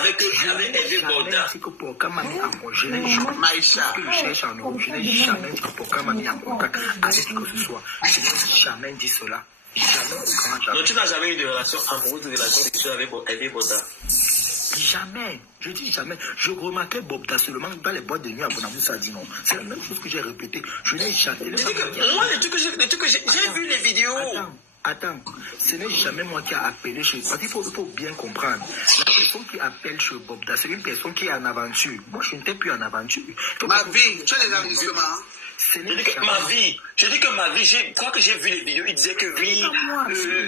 avec Hervé Boda. Je n'ai jamais dit que Poka m'a mis en contact avec qui que ce soit. Je n'ai jamais dit cela. Donc tu n'as jamais eu de relation amoureuse, de relation sexuelle avec Hervé Boda? Jamais. Je dis jamais. Je remarquais Bobda seulement dans les boîtes de nuit à Bonamou, ça dit non. C'est la même chose que j'ai répété. Je n'ai jamais. Moi, les trucs que j'ai vu les vidéos. Attends, ce n'est jamais moi qui a appelé chez... Parce qu'il faut bien comprendre. La personne qui appelle chez Bobda, c'est une personne qui est en aventure. Moi, je n'étais plus en aventure. Ma vie, tu as les enregistrements. Je dis que ma vie, je crois que j'ai vu les vidéos, il disait que oui.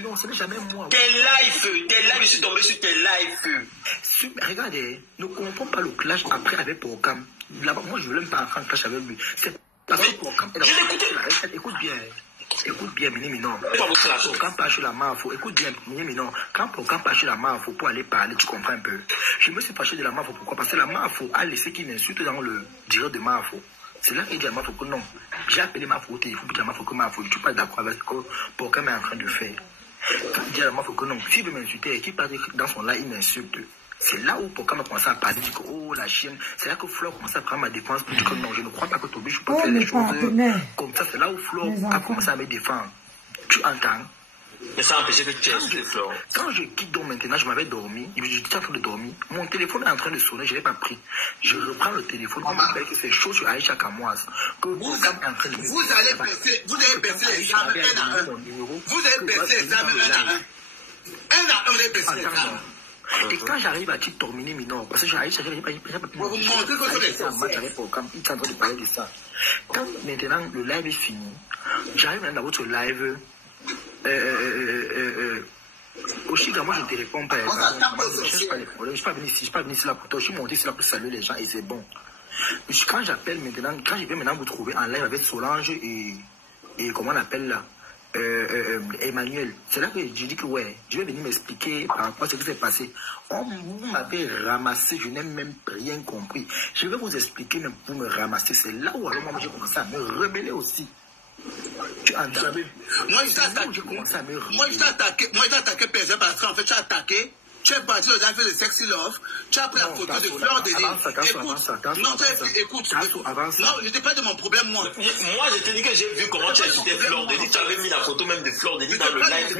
Non, ce n'est jamais moi. Tes lives, je suis tombé sur tes lives. Regardez, ne confondons pas le clash après avec Procam. Là-bas, moi, je ne veux même pas entrer en clash avec lui. C'est parce que Procam... Écoute bien. Écoute bien, Miniminon. Quand pas sur la Mafo, écoute bien, Miniminon. Quand pas sur la Mafo pour aller parler, tu comprends un peu. Je me suis fâché de la Mafo. Pourquoi? Parce que la Mafo a laissé qu'il m'insulte dans le direct de Mafo. C'est là qu'il dit à Mafo que non. J'ai appelé Mafo au téléphone pour dire à Mafo que Mafo, je ne suis pas d'accord avec ce que Procam est en train de faire. Quand il dit à Mafo que non, s'il veut m'insulter et qu'il parle dans son live, il m'insulte. C'est là où Procam a commencé à parler, dit que oh la chienne, c'est là que Flore commence à prendre ma défense pour dire que non, je ne crois pas que Toby, je peux faire les choses comme ça. C'est là où Flore a commencé à me défendre. Tu entends? Mais ça a empêché que tu aies Flore. Quand je quitte donc maintenant, je m'avais dormi, j'étais en train de dormir, mon téléphone est en train de sonner, je ne l'ai pas pris. Je reprends le téléphone, on m'appelle que c'est chaud sur Aïcha Kamoise. Vous allez baisser les armes 1 à 1. Vous allez baisser les armes 1 à 1. 1 à 1, vous allez baisser les armes. Et quand j'arrive à terminer Minor, parce que j'arrive, j'arrive pas vous montrez que c'est un match avec Procam, il est en train de parler de ça. Quand maintenant le live est fini, j'arrive maintenant dans votre live. Oshiga, moi je ne te réponds pas. Je ne cherche pas les problèmes. Je ne suis pas venu ici là pour toi. Je suis monté ici là pour saluer les gens et c'est bon. Quand j'appelle maintenant, quand je vais maintenant vous trouver en live avec Solange et comment on appelle là, Emmanuel, c'est là que je dis que ouais, je vais venir m'expliquer par rapport à ce qui s'est passé. Vous m'avez ramassé, je n'ai même rien compris. Je vais vous expliquer, mais vous me ramasser, c'est là où alors moi j'ai commencé à me rebeller aussi. Tu entends? Moi je t'ai attaqué personne parce qu'en fait tu as attaqué. Tu es parti dans la de Sexy Love, tu as pris la photo de Fleur de Lille. Écoute, non, je n'étais pas de mon problème, moi. Moi, je te dis que j'ai vu comment tu as cité Fleur de Lille. Tu avais mis la photo même de Fleur de Lille dans le live.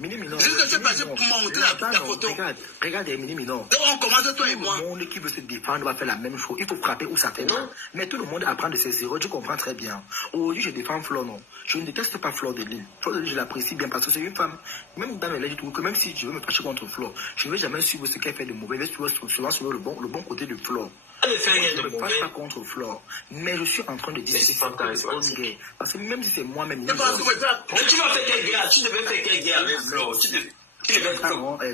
Miniminon. Juste que je suis passé pour montrer la photo. Regarde, Miniminon. Donc on commence toi et moi. Tout le monde qui veut se défendre va faire la même chose. Il faut frapper où ça fait mal. Mais tout le monde apprend de ses zéros, tu comprends très bien. Aujourd'hui, je défends Fleur, non. Je ne déteste pas Fleur de Lille. Fleur de Lille, je l'apprécie bien parce que c'est une femme, même dans les lettres, que même si je veux me fâcher contre Fleur, je ne vais jamais suivre ce qu'elle fait de mauvais, je vais souvent suivre le bon côté de Fleur. Elle ne fait rien de mauvais. Je ne me fâche pas contre Fleur, mais je suis en train de dire que c'est une bonne guerre. Parce que même si c'est moi-même... Mais tu vas faire quelle guerre? Tu devais faire quelle guerre avec Fleur?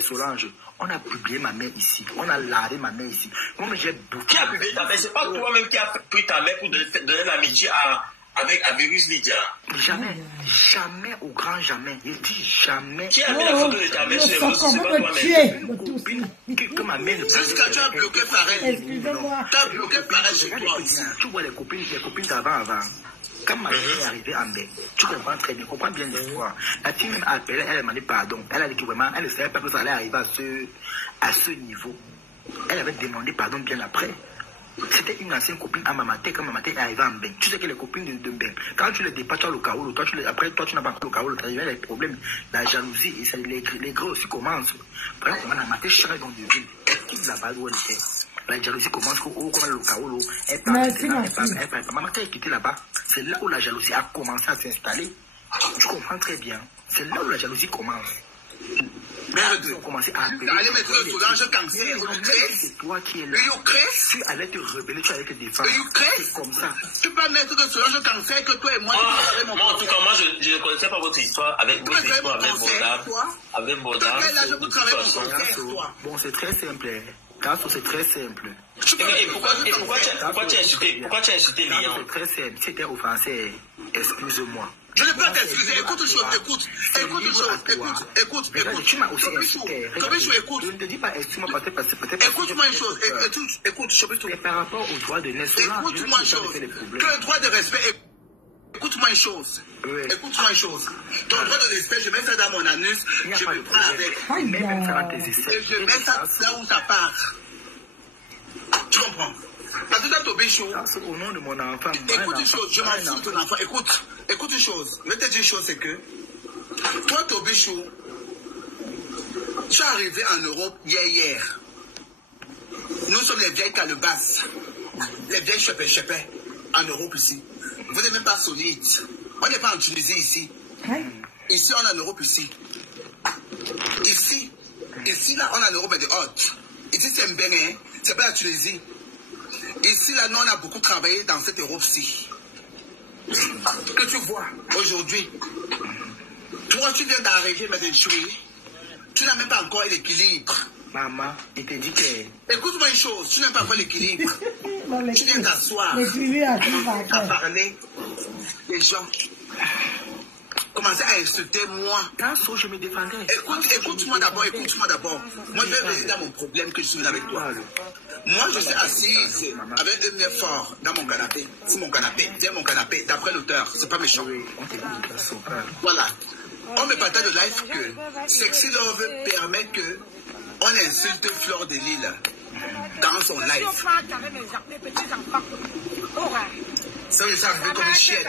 Solange, on a publié ma mère ici, on a lavé ma mère ici. Moi, j'ai bouffé. Qui a publié ta mère? C'est pas toi-même qui a pris ta mère pour donner l'amitié avec Virus Lydia. Jamais, jamais, au grand jamais. Je dis jamais. Qui a mis la photo de ta mère sur les réseaux? C'est pas toi-même. Une copine que ma mère ne peut pas. Jusqu'à tu as bloqué par elle. Tu as bloqué par elle sur toi. Tu vois les copines d'avant. Quand ma fille est arrivée en bain, tu comprends très bien, comprends bien l'histoire. La fille même a appelé, elle m'a dit pardon. Elle a dit que vraiment, elle ne savait pas que ça allait arriver à ce niveau. Elle avait demandé pardon bien après. C'était une ancienne copine à Mamaté, quand Mamaté est arrivée en bain. Tu sais que les copines de bain, quand tu les dépasses, tu as le chaos, après toi tu n'as pas le chaos, il y a les problèmes, la jalousie, et les gros aussi commencent. Voilà comment Mamaté change dans de ville. Elle quitte la base où elle était. La jalousie commence, comment le chaos, elle part. Mamaté est quittée là-bas. C'est là où la jalousie a commencé à s'installer. Tu comprends très bien. C'est là où la jalousie commence. Merde, ils ont commencé à appeler. Allez mettre le Solange cancer. C'est toi qui es là. Tu allais te rebeller, tu allais te défendre. C'est comme ça. Tu peux mettre le Solange cancer que toi et moi. Moi, en tout cas, moi, je ne connaissais pas votre histoire avec Boda. Avec Boda. Bon, c'est très simple. C'est très simple. Pourquoi tu as insulté Lian? C'est très simple. Si c'était offensé, excuse-moi. Je ne peux pas t'excuser. Écoute une chose. Tu m'as aussi insulté. Écoute. Je ne te dis pas excuse-moi peut-être. Écoute-moi une chose. Écoute, mais par rapport au droit de naissance, écoute-moi une chose. Que le droit de respect est écoute-moi une chose. Oui. Écoute-moi une chose. Ton droit de l'espèce, je mets ça dans mon anus, je me prends avec. Et je mets ça là où ça part. Tu comprends? Parce que dans ton béchou, au nom de mon enfant. Écoute une chose, je m'en fous de ton enfant. Écoute une chose. Je vais te dire une chose, c'est que toi, ton béchou, tu es arrivé en Europe hier. Nous sommes les vieilles calebasses, les vieilles chepets en Europe ici. Vous n'êtes même pas solides. On n'est pas en Tunisie ici. Ici, on est en Europe ici. Ici, là, on est en Europe de haute. Ici, c'est un Bénin, c'est pas la Tunisie. Ici, là, nous, on a beaucoup travaillé dans cette Europe-ci. Que tu vois aujourd'hui, toi, tu viens d'arriver, mais tu n'as même pas encore l'équilibre. Maman, il te dit que... Écoute-moi une chose, tu n'as pas encore l'équilibre. Tu viens t'asseoir, à parler. Les gens commençaient à insulter moi. Je me défendais. Écoute-moi d'abord. Moi, je vais venir dans mon problème que je suis avec toi. Moi, je suis assise avec un mien fort dans mon canapé. C'est mon canapé. Viens mon canapé, d'après l'auteur. C'est pas méchant. Voilà. On me partage de live que Sexy Love permet que on insulte Fleur de Lille dans son live. Ça, je suis arrivé comme une chienne.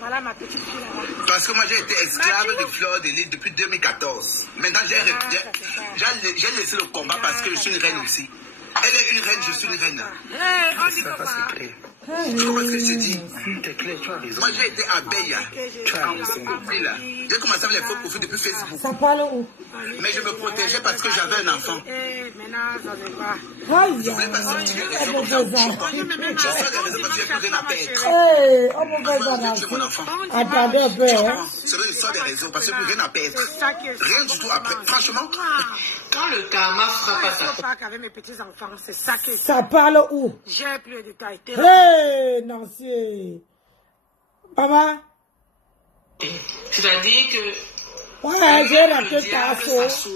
Voilà ma petite fille là-bas. Parce que moi, j'ai été esclave de Fleur de Lille depuis 2014. Maintenant, j'ai laissé le combat parce que je suis une reine aussi. Elle est une reine, je suis une reine. Tu comprends ce que je te dis? Moi, j'ai été abeille en profil. J'ai commencé avec les faux profils depuis Facebook. Ça parle où? Mais je me protégeais parce que j'avais un enfant. Je ne voulais pas sortir les réseaux comme ça. Je sors des réseaux parce que j'ai plus rien à perdre. Attendez un peu. C'est vrai, je sors des réseaux parce que j'ai plus rien à perdre. Rien du tout après. Franchement, quand le karma frappe à ta porte avec mes petits enfants, c'est ça que ça parle où? J'ai plus de détails. Hey, Nancy. Maman? C'est-à-dire que... Ouais, j'ai raté ta sauce.